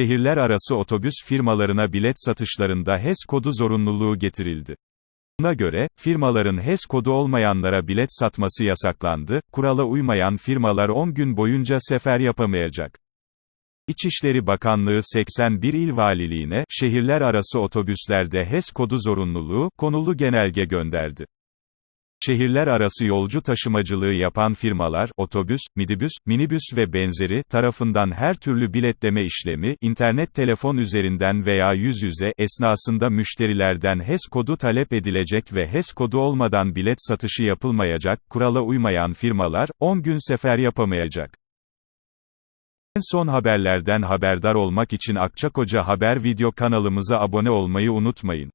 şehirler arası otobüs firmalarına bilet satışlarında HES kodu zorunluluğu getirildi. Buna göre, firmaların HES kodu olmayanlara bilet satması yasaklandı, kurala uymayan firmalar 10 gün boyunca sefer yapamayacak. İçişleri Bakanlığı 81 il valiliğine, şehirler arası otobüslerde HES kodu zorunluluğu, konulu genelge gönderdi. Şehirler arası yolcu taşımacılığı yapan firmalar, otobüs, midibüs, minibüs ve benzeri, tarafından her türlü biletleme işlemi, internet telefon üzerinden veya yüz yüze, esnasında müşterilerden HES kodu talep edilecek ve HES kodu olmadan bilet satışı yapılmayacak, kurala uymayan firmalar, 10 gün sefer yapamayacak. En son haberlerden haberdar olmak için Akçakoca Haber video kanalımıza abone olmayı unutmayın.